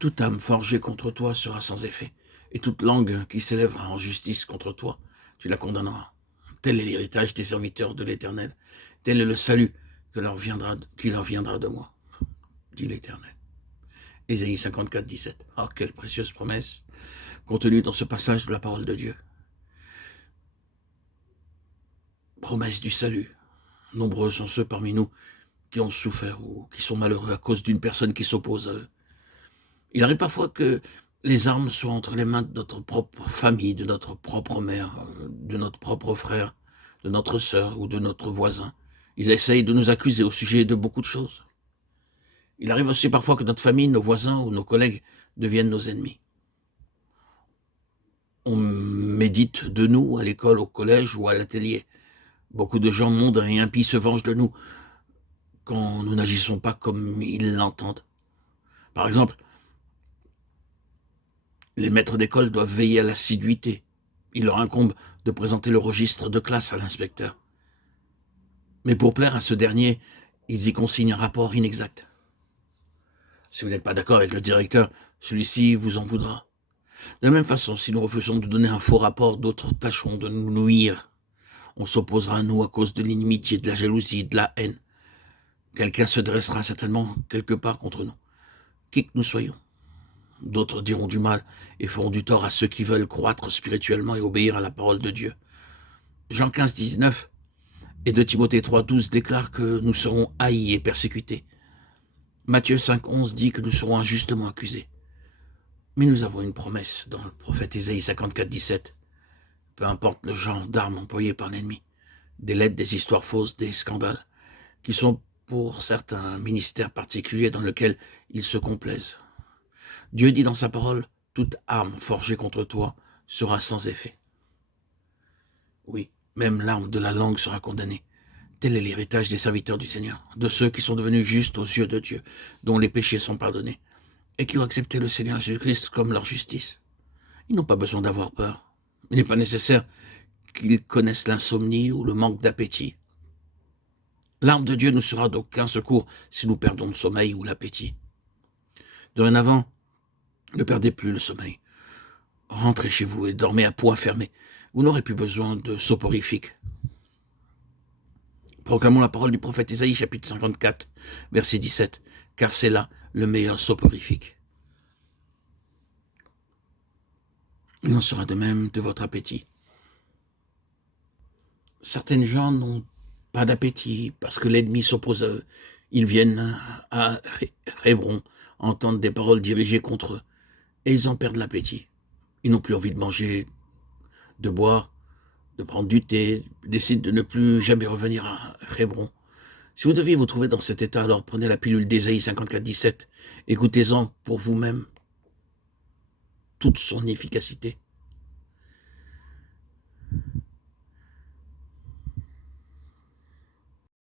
Toute âme forgée contre toi sera sans effet, et toute langue qui s'élèvera en justice contre toi, tu la condamneras. Tel est l'héritage des serviteurs de l'Éternel, tel est le salut qui leur viendra de moi, dit l'Éternel. Ésaïe 54, 17. Ah, quelle précieuse promesse contenue dans ce passage de la parole de Dieu. Promesse du salut. Nombreux sont ceux parmi nous qui ont souffert ou qui sont malheureux à cause d'une personne qui s'oppose à eux. Il arrive parfois que les armes soient entre les mains de notre propre famille, de notre propre mère, de notre propre frère, de notre sœur ou de notre voisin. Ils essayent de nous accuser au sujet de beaucoup de choses. Il arrive aussi parfois que notre famille, nos voisins ou nos collègues deviennent nos ennemis. On médite de nous à l'école, au collège ou à l'atelier. Beaucoup de gens mondes et impies se vengent de nous quand nous n'agissons pas comme ils l'entendent. Par exemple, les maîtres d'école doivent veiller à l'assiduité. Il leur incombe de présenter le registre de classe à l'inspecteur. Mais pour plaire à ce dernier, ils y consignent un rapport inexact. Si vous n'êtes pas d'accord avec le directeur, celui-ci vous en voudra. De la même façon, si nous refusons de donner un faux rapport, d'autres tâcheront de nous nuire. On s'opposera à nous à cause de l'inimitié, de la jalousie, de la haine. Quelqu'un se dressera certainement quelque part contre nous, qui que nous soyons. D'autres diront du mal et feront du tort à ceux qui veulent croître spirituellement et obéir à la parole de Dieu. Jean 15, 19 et 2 Timothée 3, 12 déclarent que nous serons haïs et persécutés. Matthieu 5, 11 dit que nous serons injustement accusés. Mais nous avons une promesse dans le prophète Ésaïe 54, 17. Peu importe le genre d'armes employées par l'ennemi, des lettres, des histoires fausses, des scandales, qui sont pour certains un ministère particulier dans lequel ils se complaisent. Dieu dit dans sa parole, toute arme forgée contre toi sera sans effet. Oui, même l'arme de la langue sera condamnée. Tel est l'héritage des serviteurs du Seigneur, de ceux qui sont devenus justes aux yeux de Dieu, dont les péchés sont pardonnés, et qui ont accepté le Seigneur Jésus-Christ comme leur justice. Ils n'ont pas besoin d'avoir peur. Il n'est pas nécessaire qu'ils connaissent l'insomnie ou le manque d'appétit. L'arme de Dieu ne sera d'aucun secours si nous perdons le sommeil ou l'appétit. Dorénavant, ne perdez plus le sommeil. Rentrez chez vous et dormez à poing fermé. Vous n'aurez plus besoin de soporifiques. Proclamons la parole du prophète Ésaïe, chapitre 54, verset 17, car c'est là le meilleur soporifique. Il en sera de même de votre appétit. Certaines gens n'ont pas d'appétit parce que l'ennemi s'oppose à eux. Ils viennent à Hébron entendre des paroles dirigées contre eux et ils en perdent l'appétit. Ils n'ont plus envie de manger, de boire, de prendre du thé, décident de ne plus jamais revenir à Hébron. Si vous deviez vous trouver dans cet état, alors prenez la pilule d'Ésaïe 54, 17. Écoutez-en pour vous-même toute son efficacité.